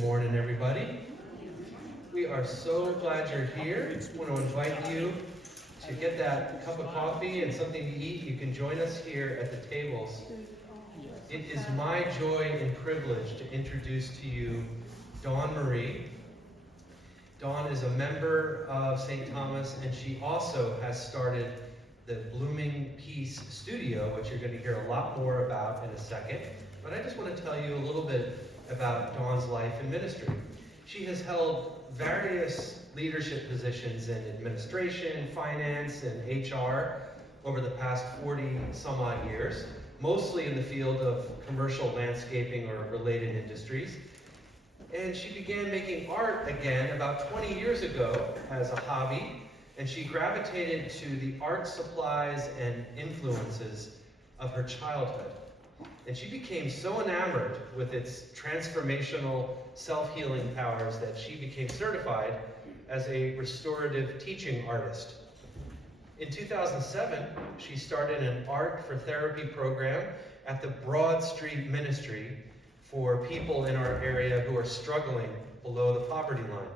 Good morning, everybody. We are so glad you're here. I want to invite you to get that cup of coffee and something to eat. You can join us here at the tables. It is my joy and privilege to introduce to you Daune Marie. Daune is a member of St. Thomas, and she also has started the Blooming Peace Studio, which you're going to hear a lot more about in a second. But I just want to tell you a little bit about Daune's life and ministry. She has held various leadership positions in administration, finance, and HR over the past 40 some odd years, mostly in the field of commercial landscaping or related industries. And she began making art again about 20 years ago as a hobby, and she gravitated to the art supplies and influences of her childhood. And she became so enamored with its transformational self-healing powers that she became certified as a restorative teaching artist. In 2007, she started an Art for Therapy program at the Broad Street Ministry for people in our area who are struggling below the poverty line.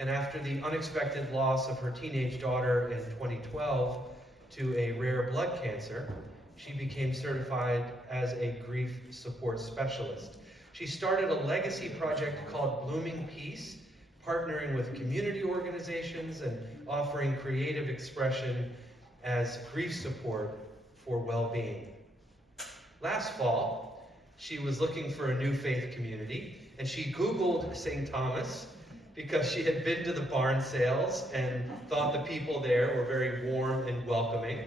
And after the unexpected loss of her teenage daughter in 2012 to a rare blood cancer, she became certified as a grief support specialist. She started a legacy project called Blooming Peace, partnering with community organizations and offering creative expression as grief support for well-being. Last fall, she was looking for a new faith community, and she Googled St. Thomas because she had been to the barn sales and thought the people there were very warm and welcoming.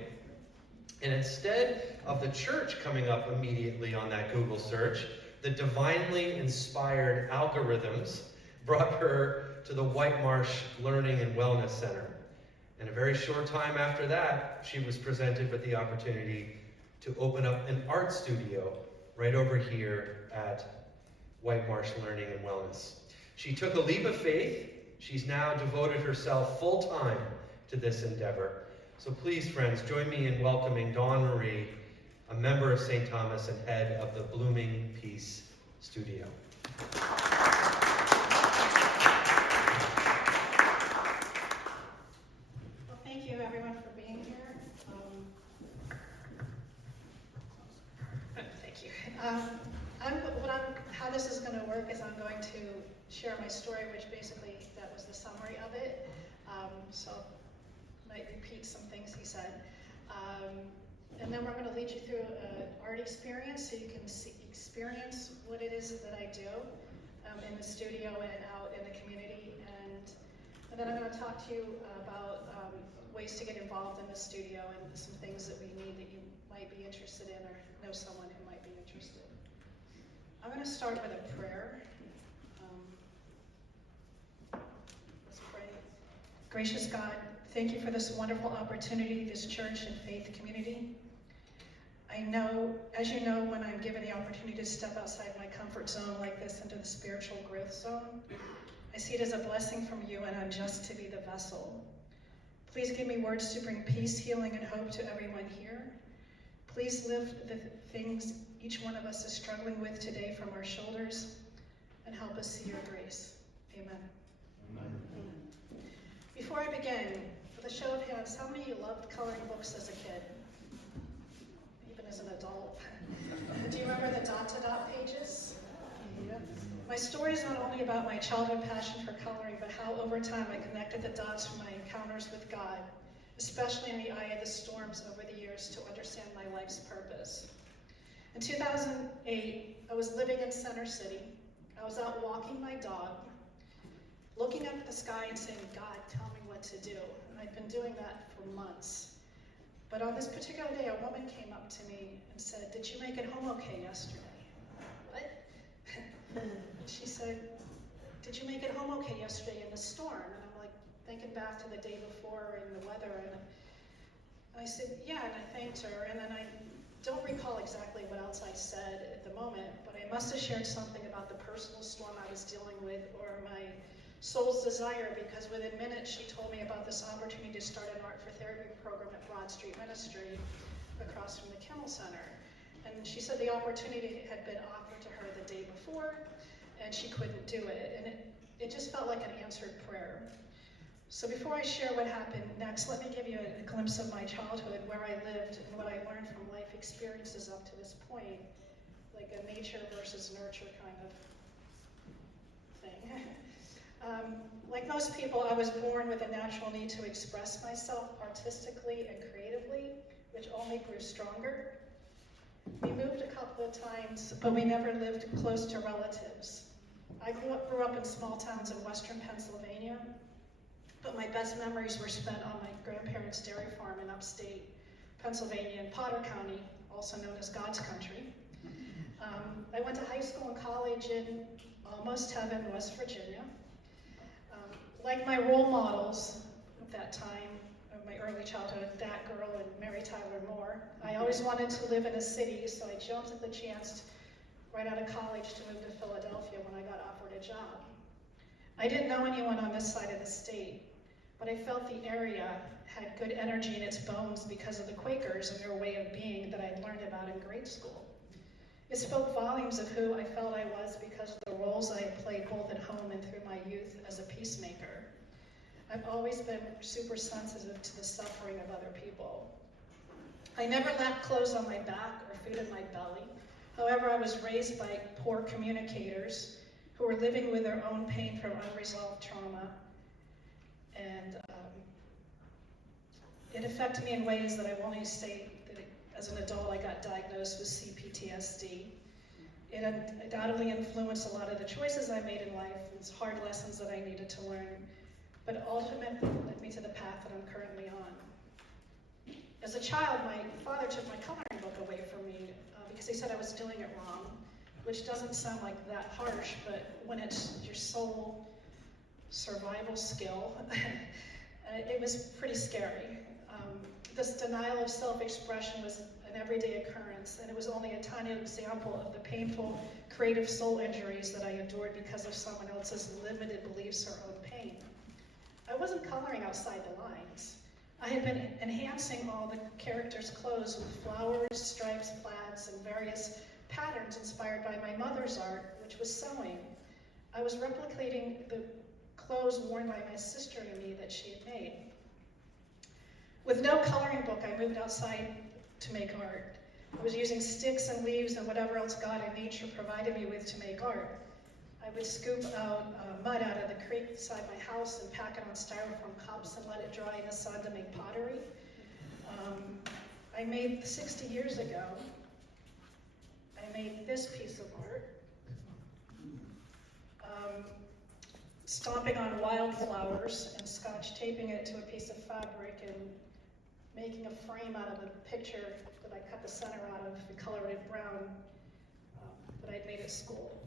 And instead of the church coming up immediately on that Google search, the divinely inspired algorithms brought her to the White Marsh Learning and Wellness Center. And a very short time after that, she was presented with the opportunity to open up an art studio right over here at White Marsh Learning and Wellness. She took a leap of faith. She's now devoted herself full-time to this endeavor. So please, friends, join me in welcoming Daune Marie, a member of St. Thomas and head of the Blooming Peace Studio. Well, thank you, everyone, for being here. Thank you. How this is going to work is I'm going to share my story, which basically that was the summary of it. So I might repeat some things he said. And then we're going to lead you through an art experience so you can experience what it is that I do in the studio and out in the community. And then I'm going to talk to you about ways to get involved in the studio and some things that we need that you might be interested in or know someone who might be interested. I'm going to start with a prayer. Let's pray. Gracious God, thank you for this wonderful opportunity, this church and faith community. I know, as you know, when I'm given the opportunity to step outside my comfort zone like this into the spiritual growth zone, I see it as a blessing from you, and I'm just to be the vessel. Please give me words to bring peace, healing, and hope to everyone here. Please lift the things each one of us is struggling with today from our shoulders and help us see your grace. Amen. Amen. Before I begin, for the show of hands, how many of you loved coloring books as a kid? Even as an adult? Do you remember the dot-to-dot pages? Yeah. My story is not only about my childhood passion for coloring, but how over time I connected the dots from my encounters with God, especially in the eye of the storms over the years, to understand my life's purpose. In 2008, I was living in Center City. I was out walking my dog, looking up at the sky and saying, God, tell me what to do. And I'd been doing that for months. But on this particular day, a woman came up to me and said, did you make it home okay yesterday? What? She said, did you make it home okay yesterday in the storm? And I'm like thinking back to the day before and the weather. And I said, yeah, and I thanked her. And then I don't recall exactly what else I said at the moment, but I must have shared something about the personal storm I was dealing with or my soul's desire, because within minutes she told me about this opportunity to start an Art for Therapy program at Broad Street Ministry across from the Kimmel Center. And she said the opportunity had been offered to her the day before, and she couldn't do it. And it just felt like an answered prayer. So before I share what happened next, let me give you a glimpse of my childhood, where I lived, and what I learned from life experiences up to this point, like a nature versus nurture kind of thing. Like most people, I was born with a natural need to express myself artistically and creatively, which only grew stronger. We moved a couple of times, but we never lived close to relatives. I grew up in small towns in western Pennsylvania, but my best memories were spent on my grandparents' dairy farm in upstate Pennsylvania in Potter County, also known as God's Country. I went to high school and college in almost heaven, West Virginia. Like my role models at that time, of my early childhood, that girl and Mary Tyler Moore, I always wanted to live in a city, so I jumped at the chance right out of college to move to Philadelphia when I got offered a job. I didn't know anyone on this side of the state, but I felt the area had good energy in its bones because of the Quakers and their way of being that I'd learned about in grade school. It spoke volumes of who I felt I was because of the roles I had played both at home and through my youth as a peacemaker. I've always been super sensitive to the suffering of other people. I never lacked clothes on my back or food in my belly. However, I was raised by poor communicators who were living with their own pain from unresolved trauma. And it affected me in ways that I will only say that as an adult I got diagnosed with CPTSD. It undoubtedly influenced a lot of the choices I made in life, and hard lessons that I needed to learn, but ultimately led me to the path that I'm currently on. As a child, my father took my coloring book away from me because he said I was doing it wrong, which doesn't sound like that harsh, but when it's your sole survival skill, it was pretty scary. This denial of self-expression was an everyday occurrence, and it was only a tiny example of the painful creative soul injuries that I endured because of someone else's limited beliefs or own pain. I wasn't coloring outside the lines. I had been enhancing all the characters' clothes with flowers, stripes, plaids, and various patterns inspired by my mother's art, which was sewing. I was replicating the clothes worn by my sister and me that she had made. With no coloring book, I moved outside to make art. I was using sticks and leaves and whatever else God and nature provided me with to make art. I would scoop out mud out of the creek beside my house and pack it on styrofoam cups and let it dry in the sun to make pottery. I made 60 years ago, I made this piece of art. Stomping on wildflowers and scotch taping it to a piece of fabric and making a frame out of a picture that I cut the center out of and colored it brown that I'd made at school.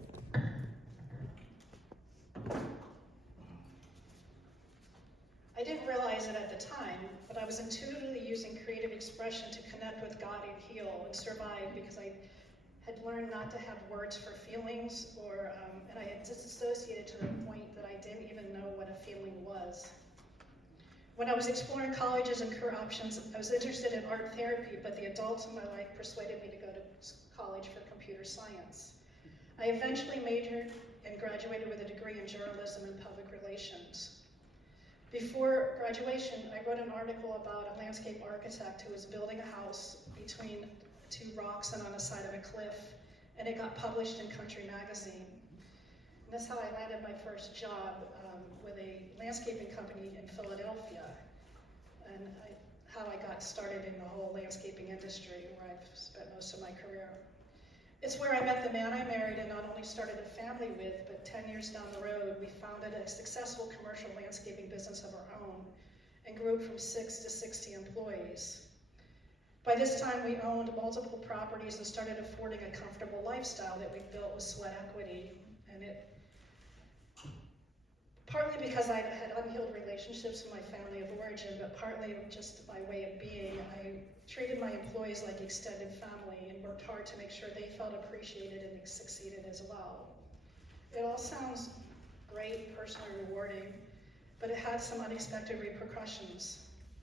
I didn't realize it at the time, but I was intuitively using creative expression to connect with God and heal and survive because I had learned not to have words for feelings, and I had disassociated to the point that I didn't even know what a feeling was. When I was exploring colleges and career options, I was interested in art therapy, but the adults in my life persuaded me to go to college for computer science. I eventually majored and graduated with a degree in journalism and public relations. Before graduation, I wrote an article about a landscape architect who was building a house between two rocks and on the side of a cliff, and it got published in Country Magazine. And that's how I landed my first job with a landscaping company in Philadelphia, and how I got started in the whole landscaping industry, where I've spent most of my career. It's where I met the man I married and not only started a family with, but 10 years down the road, we founded a successful commercial landscaping business of our own and grew from 6 to 60 employees. By this time, we owned multiple properties and started affording a comfortable lifestyle that we built with sweat equity. And it, partly because I had unhealed relationships with my family of origin, but partly just by way of being, I treated my employees like extended family and worked hard to make sure they felt appreciated and succeeded as well. It all sounds great, personally rewarding, but it had some unexpected repercussions.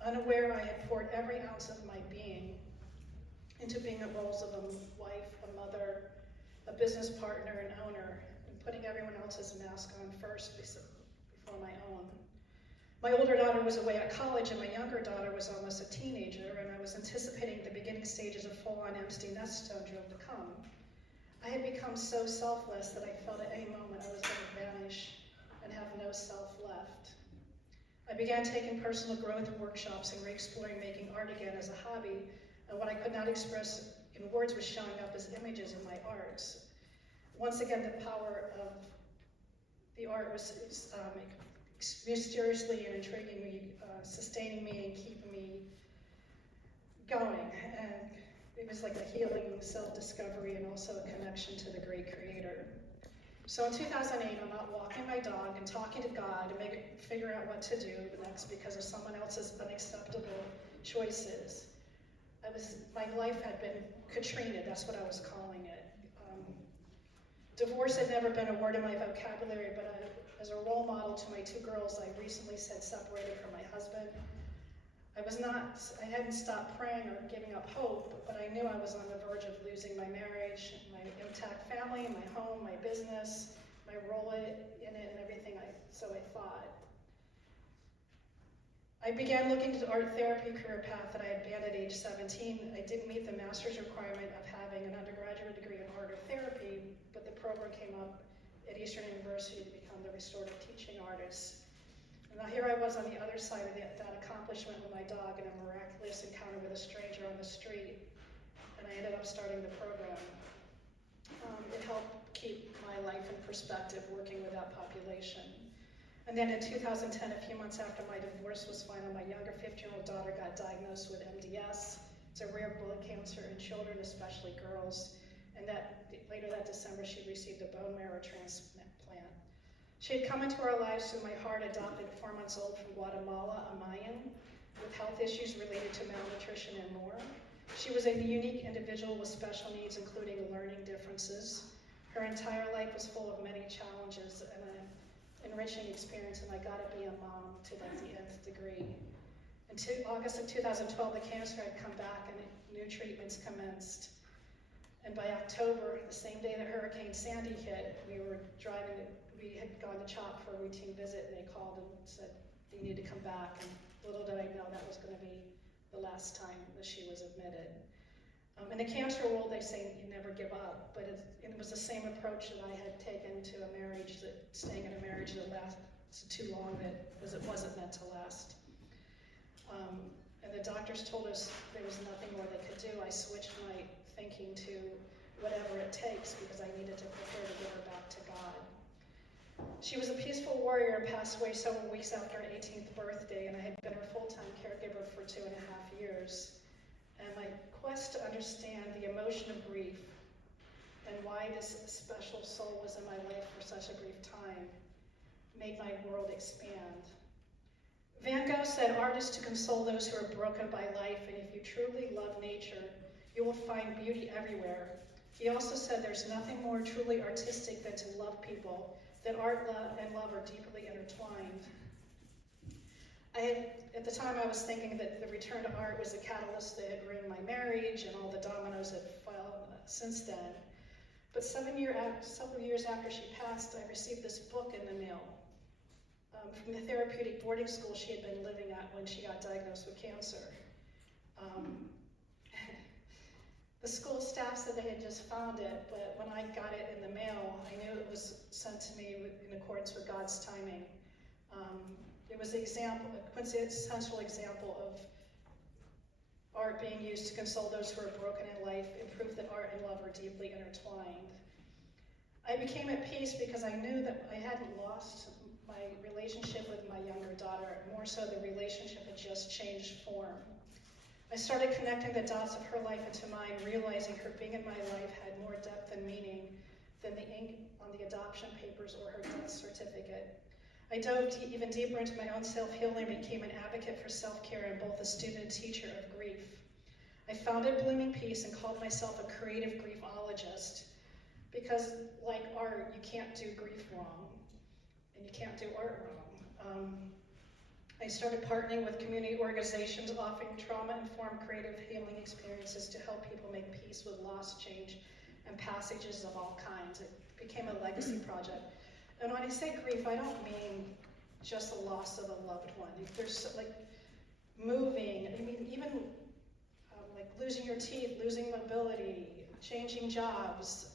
Unaware, I had poured every ounce of my being into being the roles of a wife, a mother, a business partner, and owner, and putting everyone else's mask on first before my own. My older daughter was away at college and my younger daughter was almost a teenager, and I was anticipating the beginning stages of full-on empty nest syndrome to come. I had become so selfless that I felt at any moment I was going to vanish and have no self left. I began taking personal growth workshops and re-exploring making art again as a hobby, and what I could not express in words was showing up as images in my arts. Once again, the power of the art was mysteriously and intriguingly sustaining me and keeping me going. And it was like a healing self-discovery and also a connection to the great creator. So in 2008, I'm out walking my dog and talking to God to figure out what to do next because of someone else's unacceptable choices. My life had been Katrina, that's what I was calling it. Divorce had never been a word in my vocabulary, but as a role model to my two girls, I recently said separated from my husband. I hadn't stopped praying or giving up hope, but I knew I was on the verge of losing my marriage, my intact family, my home, my business, my role in it, and everything, so I thought. I began looking to the art therapy career path that I had banned at age 17. I didn't meet the master's requirement of having an undergraduate degree in art or therapy, but the program came up at Eastern University to become the restorative teaching artist. And now here I was on the other side of that accomplishment with my dog in a miraculous encounter with a stranger on the street, and I ended up starting the program. It helped keep my life in perspective working with that population. And then in 2010, a few months after my divorce was final, my younger 15-year-old daughter got diagnosed with MDS. It's a rare blood cancer in children, especially girls. And later that December, she received a bone marrow transplant. She had come into our lives through my heart, adopted 4 months old from Guatemala, a Mayan, with health issues related to malnutrition and more. She was a unique individual with special needs, including learning differences. Her entire life was full of many challenges and an enriching experience, and I got to be a mom to like the nth degree. In August of 2012, the cancer had come back and new treatments commenced. And by October, the same day that Hurricane Sandy hit, we had gone to CHOP for a routine visit, and they called and said, you need to come back. And little did I know that was going to be the last time that she was admitted. In the cancer world, they say you never give up, but it was the same approach that I had taken to a marriage, staying in a marriage that lasted too long because it wasn't meant to last. And the doctors told us there was nothing more they could do. I switched my thinking to whatever it takes because I needed to prepare to give her back to God. She was a peaceful warrior and passed away several weeks after her 18th birthday, and I had been her full-time caregiver for 2.5 years. And my quest to understand the emotion of grief and why this special soul was in my life for such a brief time made my world expand. Van Gogh said, art is to console those who are broken by life, and if you truly love nature, you will find beauty everywhere. He also said there's nothing more truly artistic than to love people, that art and love are deeply intertwined. At the time, I was thinking that the return to art was the catalyst that had ruined my marriage and all the dominoes that fell since then. But several years after she passed, I received this book in the mail from the therapeutic boarding school she had been living at when she got diagnosed with cancer. The school staff said they had just found it, but when I got it in the mail, I knew it was sent to me in accordance with God's timing. It was a quintessential example of art being used to console those who are broken in life, and proof that art and love are deeply intertwined. I became at peace because I knew that I hadn't lost my relationship with my younger daughter. More so, the relationship had just changed form. I started connecting the dots of her life into mine, realizing her being in my life had more depth and meaning than the ink on the adoption papers or her death certificate. I dove even deeper into my own self-healing and became an advocate for self-care and both a student and teacher of grief. I founded Blooming Peace and called myself a creative griefologist because, like art, you can't do grief wrong and you can't do art wrong. I started partnering with community organizations offering trauma-informed creative healing experiences to help people make peace with loss, change, and passages of all kinds. It became a legacy project. And when I say grief, I don't mean just the loss of a loved one. There's like moving, I mean, even like losing your teeth, losing mobility, changing jobs,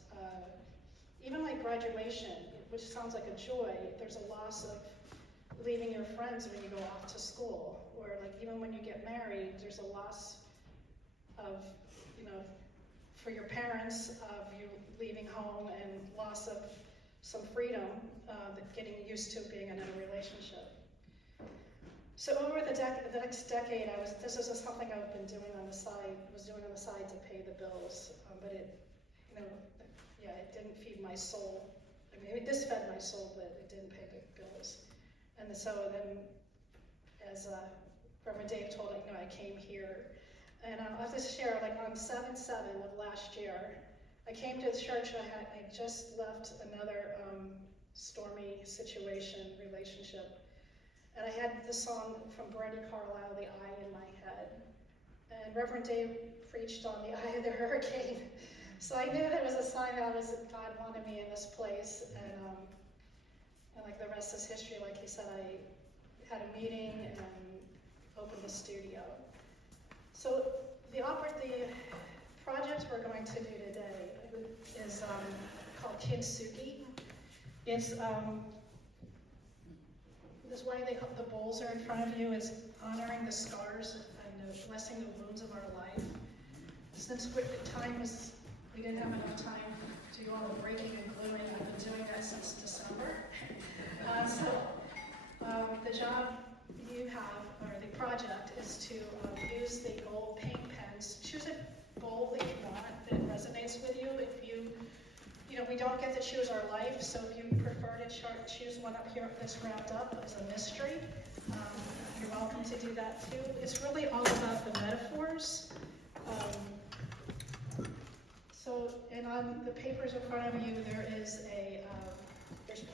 even like graduation, which sounds like a joy. There's a loss of leaving your friends when you go off to school, or like even when you get married, there's a loss of, you know, for your parents, of you leaving home, and loss of some freedom, getting used to being in a relationship. So over the next decade, this is something I've been doing on the side, to pay the bills, but it, you know, yeah, it didn't feed my soul. I mean, this fed my soul, but it didn't pay the bills. And so then, as Reverend Dave told me, you know, I came here, and I'll just share, like on 7/7 of last year, I came to the church. I just left another stormy relationship, and I had the song from Brandy Carlisle, "The Eye," in my head. And Reverend Dave preached on the eye of the hurricane, so I knew there was a sign that God wanted me in this place, and like the rest is history. Like he said, I had a meeting and opened the studio. So the project we're going to do today is called Kintsugi. It's this way the bowls are in front of you is honoring the scars and blessing the wounds of our life. Since we didn't have enough time to do all the breaking and gluing, I've been doing that since December. The job you have, or the project, is to use the gold paint pens. Choose a bowl that you want, that resonates with you. If you know, we don't get to choose our life, so if you prefer to choose one up here that's wrapped up as a mystery, you're welcome to do that too. It's really all about the metaphors. And on the papers in front of you, there's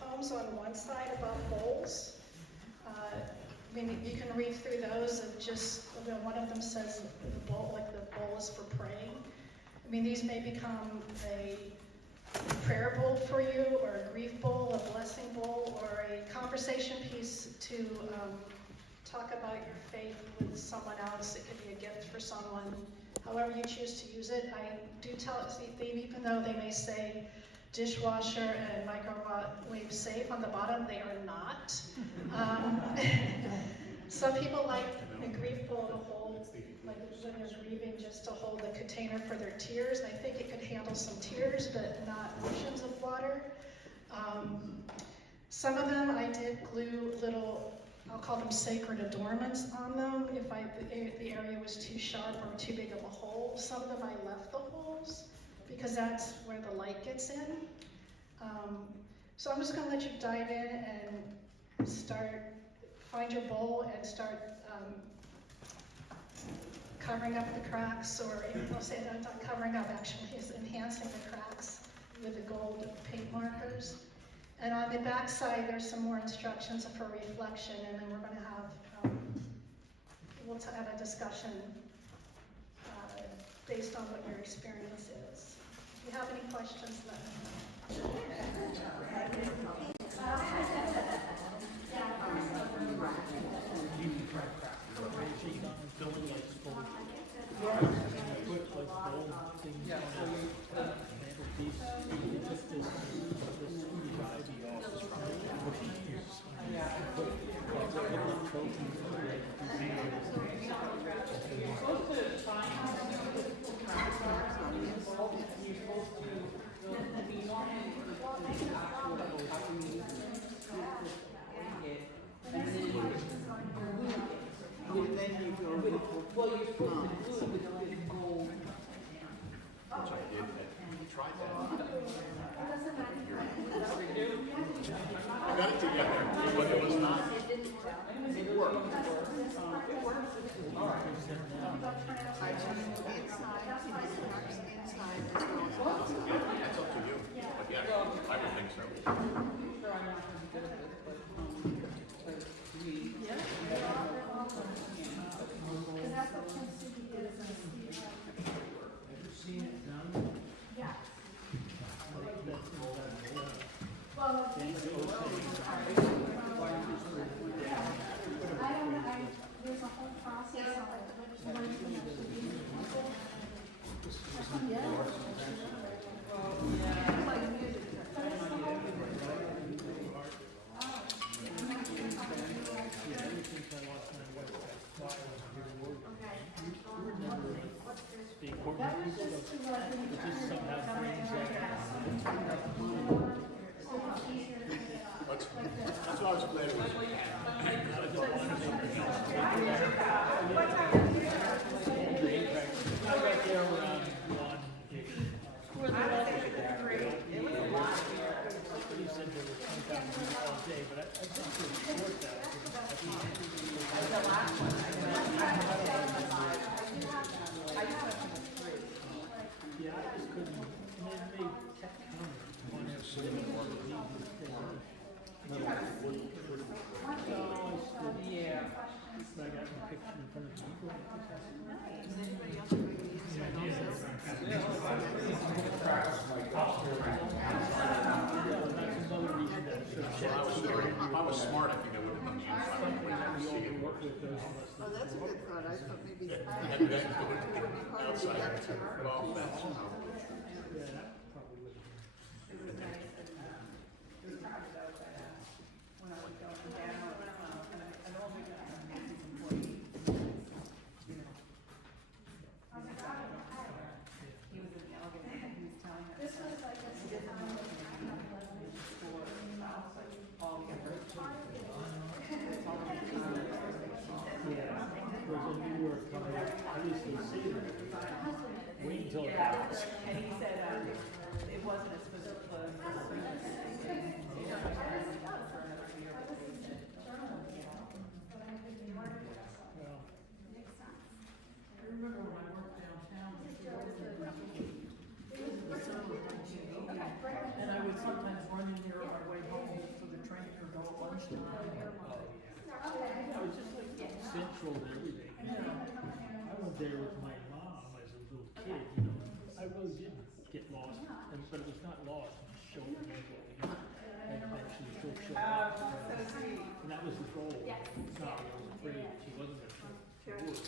poems on one side about bowls. I mean, you can read through those, and just, you know, one of them says the bowl is for praying. I mean, these may become a prayer bowl for you, or a grief bowl, a blessing bowl, or a conversation piece to talk about your faith with someone else. It could be a gift for someone. However you choose to use it. I do tell it, even though they may say dishwasher and microwave safe on the bottom, they are not. Some people like a grief bowl to hold, like when they're grieving, just to hold the container for their tears. I think it could handle some tears, but not oceans of water. Some of them I did glue little, I'll call them sacred adornments on them if the area was too sharp or too big of a hole. Some of them I left the holes because that's where the light gets in. So I'm just going to let you dive in and find your bowl and start covering up the cracks, or I'll say that not covering up, actually, is enhancing the cracks with the gold paint markers. And on the back side, there's some more instructions for reflection, and then we're going to have, we'll have a discussion based on what your experience is. If you have any questions, let me know. Well, you're supposed to glue with gold. Which I did. You tried that. I got it together, but it was not. It worked. It worked. All right. That's up to you. But yeah, I would think so. Seen it done? Yeah. just somehow brings that. That's why I was glad it was. I got there around 1. He said there was some kind of all day, but I think it was short that. Yeah, I just couldn't. And then they kept coming. One after the other. Yeah. I got my picture in front of people. If I was smart, I think I would have done the inside. Oh, that's a good thought. I thought maybe. And then go to the outside. Well, that's. Wait until it happens. And he said it wasn't as supposed to close. And I would sometimes run in there on my way home for the train or go at lunchtime. It was just like central to everything. I went there with my mom as a little kid, you know. I really did get lost, but it was not lost, it just showed me what we got. And eventually she'll show up. So sweet. And that was the goal. No, I was afraid she wasn't going to show up.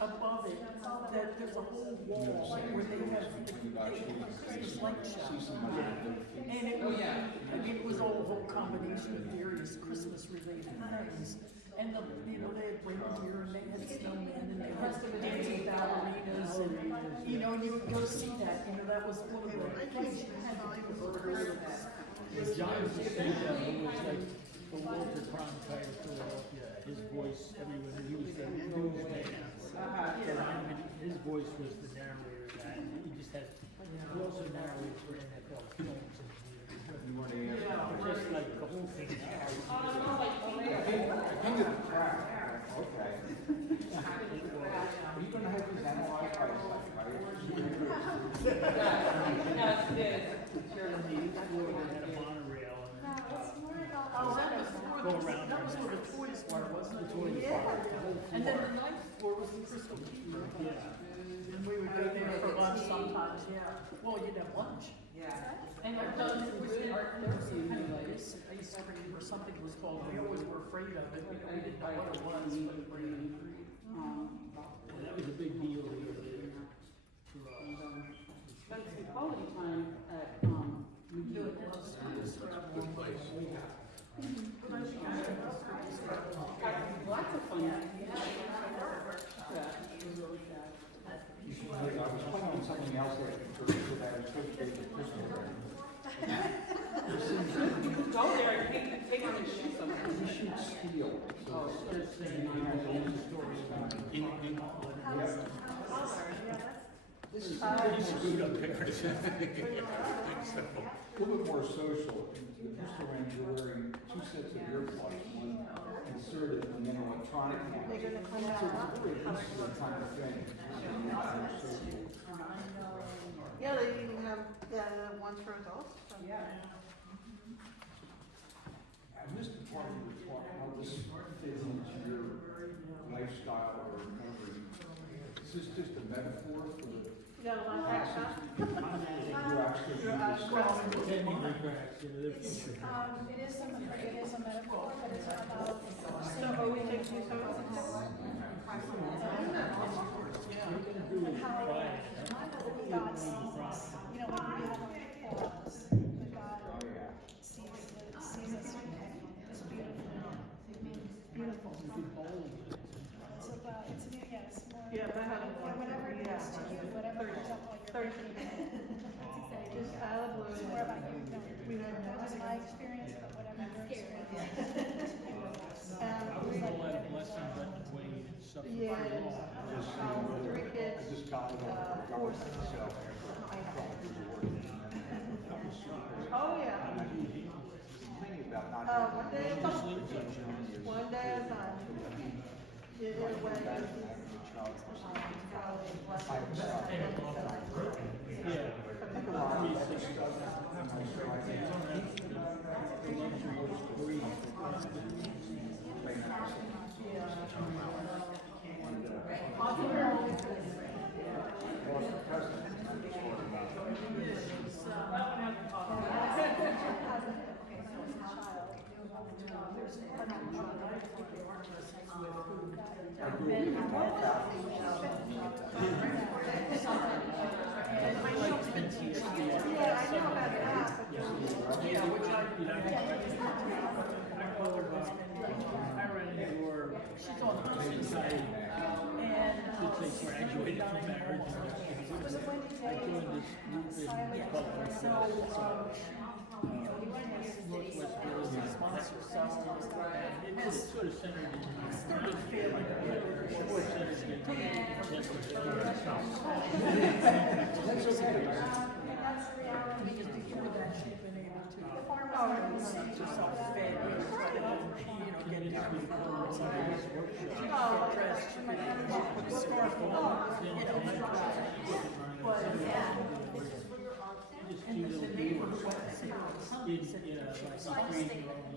Above it, that there's a whole wall where they have Christmas light show. And it was, I mean, it was all a whole combination of various Christmas related things. And the, you know, they had reindeer and they had snowmen and they had dancing ballerinas and, you know, and you would go see that, you know, that was one of the things you had to do for Christmas. John was the same guy who was like the Walter Cronkite of Philadelphia. His voice, everyone, he was the newsman. His voice was the narrator guy. He just had, he also narrated for NFL films. You want to answer? Just like the whole thing. Okay. Are you going to have these analyzed by psychiatrists? Yes, it is. Sure, they had a monorail Oh, that was go where around. that was where the toys were, wasn't it? Yeah. And then the ninth floor was the Crystal Theater. Yeah. And we would go there for lunch sometimes, yeah. Well, you'd have lunch. Yeah. And I've done it with there was some kind of ice cream or something was called, we always were afraid of it, we didn't know what it was, but And that was a big deal for us. Spent some quality time at, Good place. lots of fun. Yeah. I was playing on something else after church, so that I was supposed to take the Christmas tree. Go there and take on his shoes somewhere. We should steal. So That's saying he has all the stories about this is food up there. a little bit more social. Mr. Rand, you're wearing 2 sets of earplugs, one inserted and then electronic one. So it's really a useful kind of thing. Yeah, they even have the ones for adults. Yeah. I missed the part you were talking how this fits into your lifestyle or memory. Is this just a metaphor for the You got a lot of that stuff? you actually do this? the cracks, you know, they're It's, future. it is a metaphor, but it's about. So are we taking you What you're gonna do is How quiet. God sees us, you know, when we have flaws, but God sees us as beautiful. It's about, it's more. Yeah, but how to- Whatever it is to you, whatever comes up while you're. Just Caleb It's more about you, that was my experience, but whatever your experience. I was all out of blessing, but Wayne and stuff for Yeah, very long. 3 kids, I just got it on the 4 government, sons. so. Oh, yeah. Complaining about not. One day at a time. One day at a time. Yeah, when I have a child. I have a son. Yeah. I think a lot of that stuff, and I said, I think, The luxury of breathe. playing that stuff. Lost the president, I'm just talking about. I grew up in a small Yeah, I know about that, but Yeah, which I ran into her, she's on the opposite side. Since they graduated from marriage. Was it Wendy I Day? joined this group in Buffalo. Northwest Jersey. And it's sort of centered in. Sports centered in.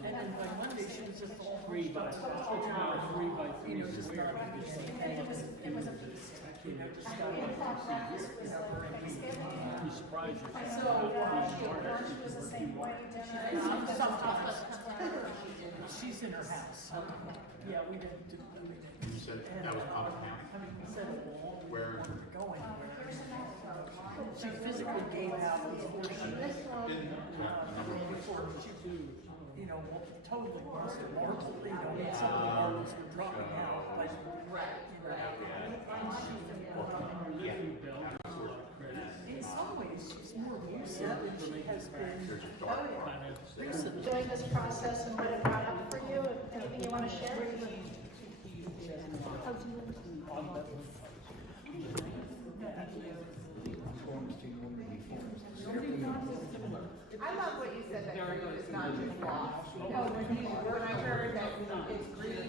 And then by Monday, she was just all. 3 by 3 square. It was a feast. You know, just got In fact, that was you surprise yourself. So, lunch was the same way, dinner. Sometimes. She's in her house. Yeah, we didn't do. You said that was out of town? I mean, we said a wall. Where? Going. She physically gave out before she, before she, you know, totally lost it. Marble, you know, some of the marbles were dropping out, but, you know. In some ways, she's more lucid than she has been recently. During this process and what it brought up for you, anything you want to share? I love what you said, that grief is not just loss. When I heard that it's grief,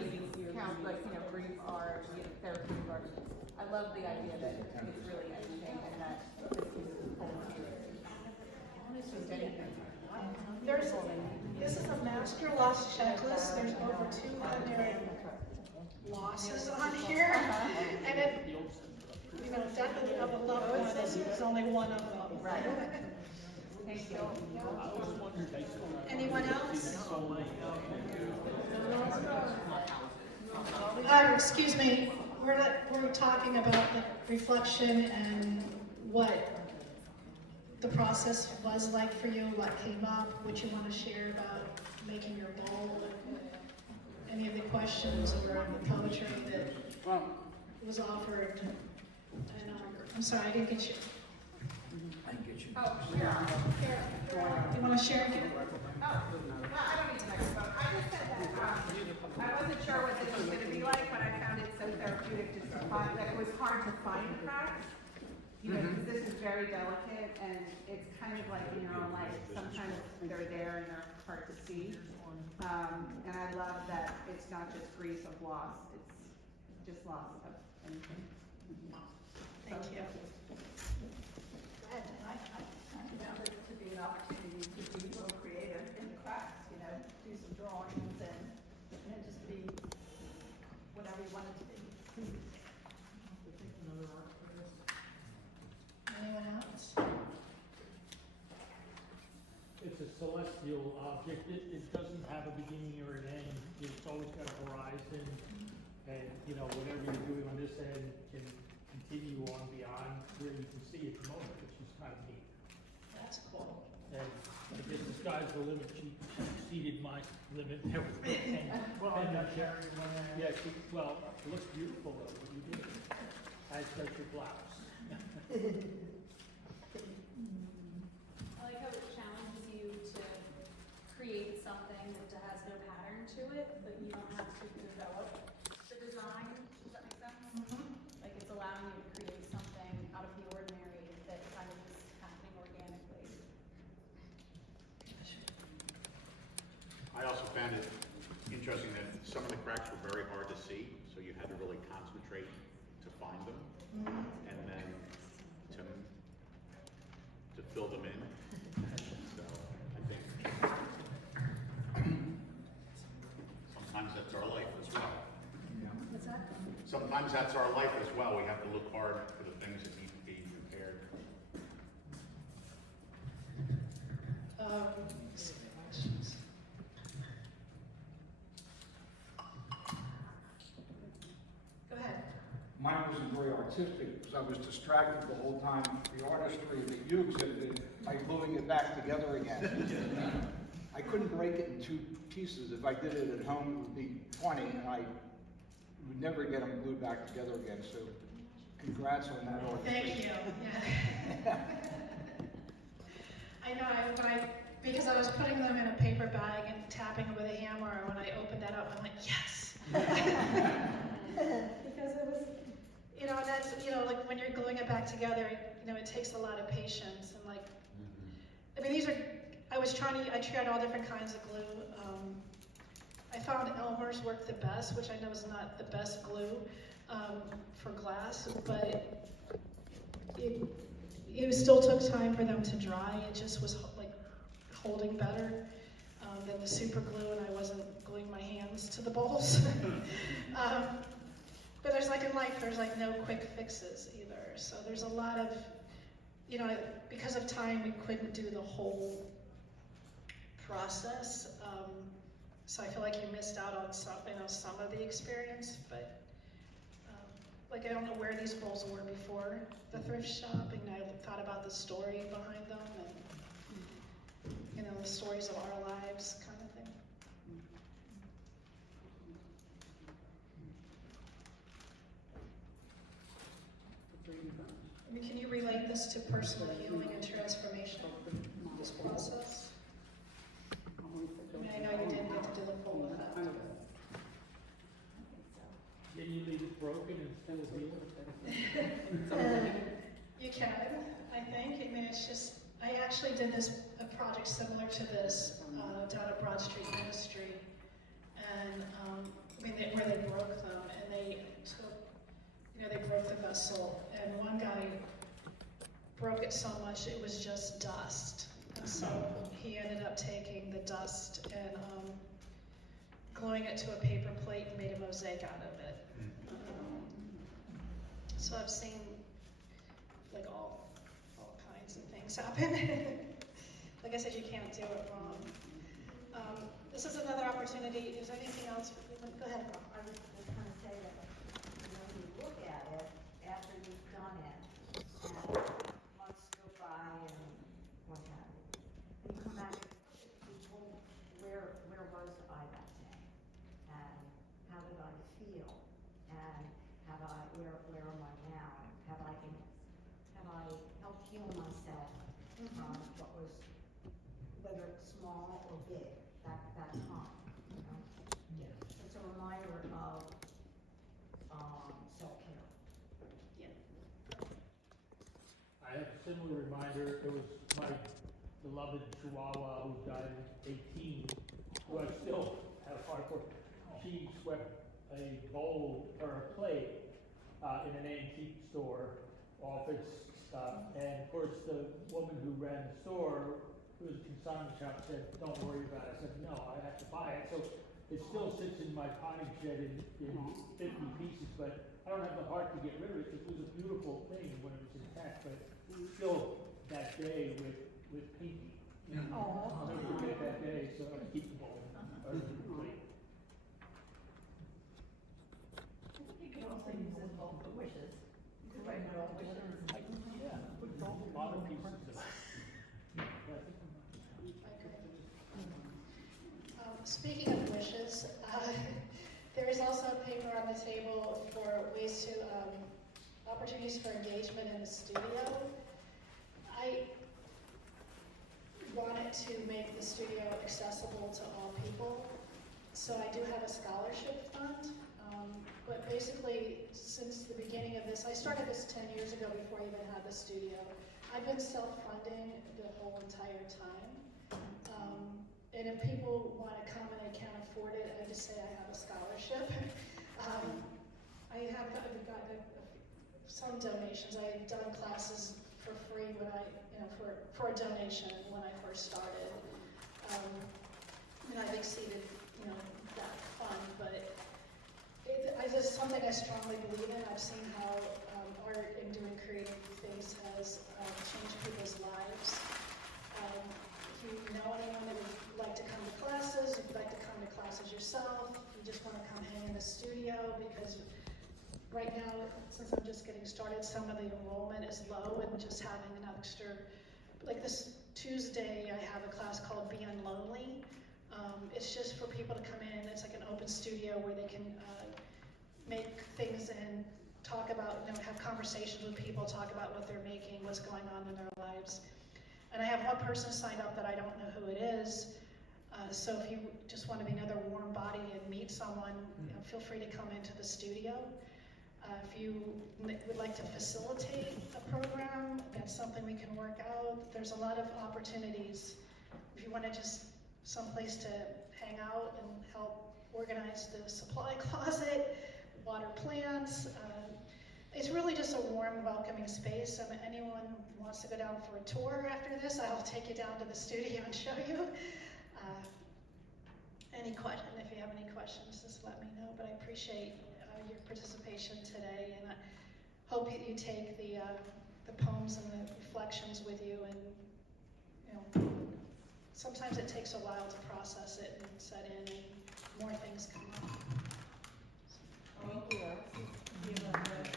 count, like, grief are, therapeutic art, I love the idea that it's really anything and that this is This is a master loss checklist. There's over 200 losses on here. And it, death of a loved one is only one of them. Right. Thank you. Anyone else? Excuse me, we're talking about the reflection and what the process was like for you, what came up, what you want to share about making your bowl, any of the questions or the poetry that was offered. And I'm sorry, I didn't get you. Oh, sure. You want to share again? Oh, well, I don't need the microphone. I just said that, I wasn't sure what this was gonna be like, but I found it so therapeutic just to find, that it was hard to find cracks. Because this is very delicate, and it's kind of like in your own life, sometimes they're there and they're hard to see. And I love that it's not just grief of loss, it's just loss of anything. Thank you. I found it to be an opportunity to be a little creative in the crafts, do some drawings and just be whatever you want it to be. Anyone else? It's a celestial object. It doesn't have a beginning or an end. It's always got a horizon. And, you know, whatever you're doing on this end can continue on beyond where you can see at the moment, which is kind of neat. That's cool. And I guess the sky's the limit. She exceeded my limit there with the pen. Well, I got Sherry one end. Yeah, well, it looks beautiful though, what you did. As does your blouse. I like how it challenges you to create something that has no pattern to it, but you don't have to develop the design. Does that make sense? Like it's allowing you to create something out of the ordinary that kind of is happening organically. I also found it interesting that some of the cracks were very hard to see, so you had to really concentrate to find them, and then to fill them in. So I think sometimes that's our life as well. What's that? Sometimes that's our life as well. We have to look hard for the things that need to be repaired. Questions? Go ahead. Mine wasn't very artistic because I was distracted the whole time. The artistry that you exhibited by gluing it back together again. I couldn't break it in two pieces. If I did it at home, it would be 20, and I would never get them glued back together again. So, congrats on that artistry. Thank you. Yeah. I know, because I was putting them in a paper bag and tapping it with a hammer, and when I opened that up, I'm like, yes! Because it was, you know, and that's, you know, like when you're gluing it back together, you know, it takes a lot of patience, and like, I mean, I tried all different kinds of glue. I found Elmer's worked the best, which I know is not the best glue for glass, but it still took time for them to dry. It just was like holding better than the super glue, and I wasn't gluing my hands to the bowls. But there's like in life, there's like no quick fixes either. So there's a lot of, you know, because of time, we couldn't do the whole process. So I feel like you missed out on some of the experience, but like I don't know where these bowls were before the thrift shop, and I thought about the story behind them, and you know, the stories of our lives, kind of thing. I mean, can you relate this to personal healing and transformation? This process. I mean, I know you didn't get to do the full effect. Then you leave it broken and still heal. You can, I think. I mean, it's just, I actually did a project similar to this down at Broad Street Ministry, and where they broke them, and they took, you know, they broke the vessel, and one guy broke it so much it was just dust. And so he ended up taking the dust and gluing it to a paper plate and made a mosaic out of it. So I've seen like all kinds of things happen. Like I said, you can't do it wrong. This is another opportunity. Is there anything else? Go ahead, Rob. I was just going to say that, you know, you look at it after you've done it, and months go by and what have you. You come back, well, where was I that day? And how did I feel? And where am I now? Have I helped heal myself from what was, whether it's small or big, that time, you know? It's a reminder of self-care. I have a similar reminder. It was my beloved Chihuahua who died at 18, who I still have heart for. She swept a bowl or a plate in an antique store office, and of course the woman who ran the store, who was a consignment shop, said, "Don't worry about it." I said, "No, I have to buy it." So it still sits in my potting shed in 50 pieces, but I don't have the heart to get rid of it. It was a beautiful thing when it was intact, but still that day with Pinky, Oh. I'll never forget that day, so I keep the ball. Or the plate. You could also use this bulk for wishes. You could write it all wishes. Yeah, put a lot of pieces of it. Speaking of wishes, there is also a paper on the table for ways to, opportunities for engagement in the studio. I wanted to make the studio accessible to all people, so I do have a scholarship fund. But basically, since the beginning of this, I started this 10 years ago before I even had the studio. I've been self-funding the whole entire time. And if people want to come and they can't afford it, I just say I have a scholarship. I have gotten some donations. I've done classes for free when for a donation when I first started. And I've exceeded, that fund, but it's just something I strongly believe in. I've seen how art and doing creative things has changed people's lives. If you know anyone that would like to come to classes, if you'd like to come to classes yourself, if you just want to come hang in the studio, because right now, since I'm just getting started, some of the enrollment is low, and just having an extra, like this Tuesday, I have a class called Be Unlonely. It's just for people to come in. It's like an open studio where they can make things and talk about, have conversations with people, talk about what they're making, what's going on in their lives. And I have one person signed up that I don't know who it is. So if you just want to be another warm body and meet someone, feel free to come into the studio. If you would like to facilitate a program, that's something we can work out. There's a lot of opportunities. If you want to just someplace to hang out and help organize the supply closet, water plants. It's really just a warm, welcoming space. Anyone wants to go down for a tour after this, I'll take you down to the studio and show you. If you have any questions, just let me know. But I appreciate your participation today, and I hope you take the poems and the reflections with you. And sometimes it takes a while to process it and set in, and more things come up. Thank you.